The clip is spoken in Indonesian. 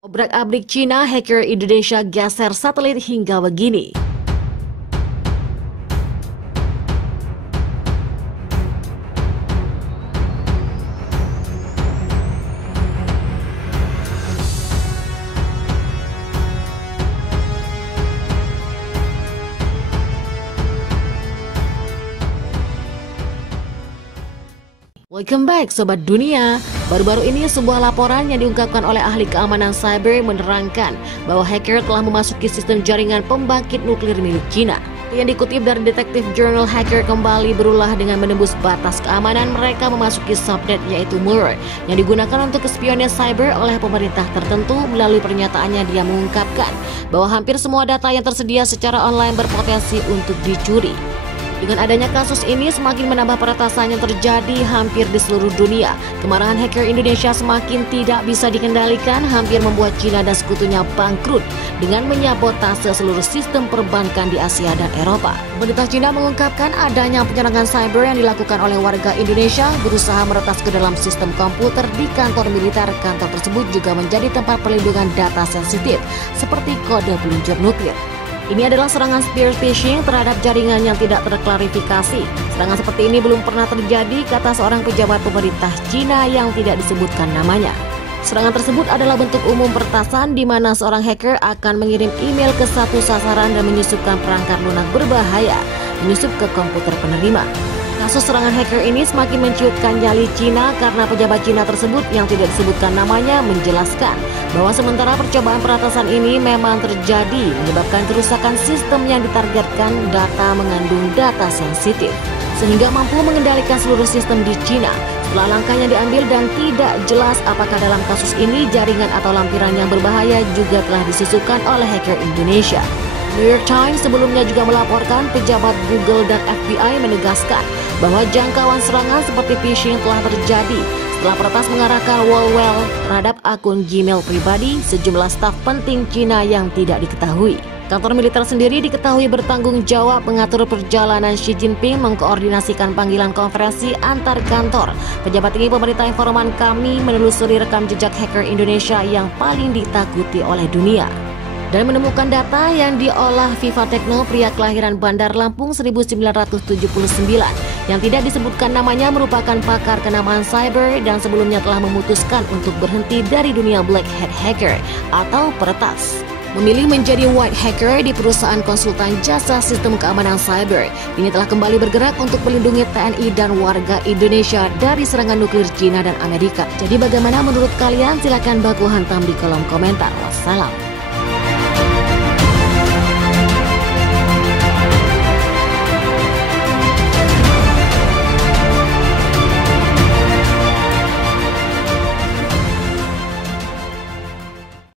Obrak-abrik Cina, hacker Indonesia geser satelit hingga begini. Welcome back Sobat Dunia. Baru-baru ini sebuah laporan yang diungkapkan oleh ahli keamanan cyber menerangkan bahwa hacker telah memasuki sistem jaringan pembangkit nuklir milik Cina. Yang dikutip dari detektif jurnal, hacker kembali berulah dengan menembus batas keamanan mereka memasuki subnet yaitu Moore yang digunakan untuk espionase cyber oleh pemerintah tertentu. Melalui pernyataannya dia mengungkapkan bahwa hampir semua data yang tersedia secara online berpotensi untuk dicuri. Dengan adanya kasus ini semakin menambah peretasan yang terjadi hampir di seluruh dunia. Kemarahan hacker Indonesia semakin tidak bisa dikendalikan, hampir membuat Cina dan sekutunya bangkrut dengan menyabotase seluruh sistem perbankan di Asia dan Eropa. Pemerintah Cina mengungkapkan adanya penyerangan cyber yang dilakukan oleh warga Indonesia berusaha meretas ke dalam sistem komputer di kantor militer. Kantor tersebut juga menjadi tempat perlindungan data sensitif seperti kode peluncur nuklir. Ini adalah serangan spear phishing terhadap jaringan yang tidak terklarifikasi. Serangan seperti ini belum pernah terjadi, kata seorang pejabat pemerintah Cina yang tidak disebutkan namanya. Serangan tersebut adalah bentuk umum peretasan di mana seorang hacker akan mengirim email ke satu sasaran dan menyusupkan perangkat lunak berbahaya menyusup ke komputer penerima. Kasus serangan hacker ini semakin menciutkan nyali Cina karena pejabat Cina tersebut yang tidak disebutkan namanya menjelaskan bahwa sementara percobaan peretasan ini memang terjadi menyebabkan kerusakan sistem yang ditargetkan data mengandung data sensitif sehingga mampu mengendalikan seluruh sistem di Cina. Setelah langkahnya diambil dan tidak jelas apakah dalam kasus ini jaringan atau lampiran yang berbahaya juga telah disisupkan oleh hacker Indonesia. New York Times sebelumnya juga melaporkan pejabat Google dan FBI menegaskan bahwa jangkauan serangan seperti phishing telah terjadi setelah peretas mengarahkan malware terhadap akun Gmail pribadi sejumlah staf penting Cina yang tidak diketahui. Kantor militer sendiri diketahui bertanggung jawab mengatur perjalanan Xi Jinping, mengkoordinasikan panggilan konferensi antar kantor. Pejabat tinggi pemerintah informan kami menelusuri rekam jejak hacker Indonesia yang paling ditakuti oleh dunia dan menemukan data yang diolah Viva Techno, pria kelahiran Bandar Lampung 1979 yang tidak disebutkan namanya, merupakan pakar keamanan cyber dan sebelumnya telah memutuskan untuk berhenti dari dunia black hat hacker atau peretas, memilih menjadi white hacker di perusahaan konsultan jasa sistem keamanan cyber. Ini telah kembali bergerak untuk melindungi TNI dan warga Indonesia dari serangan nuklir Cina dan Amerika. Jadi bagaimana menurut kalian? Silahkan baku hantam di kolom komentar. Wassalam.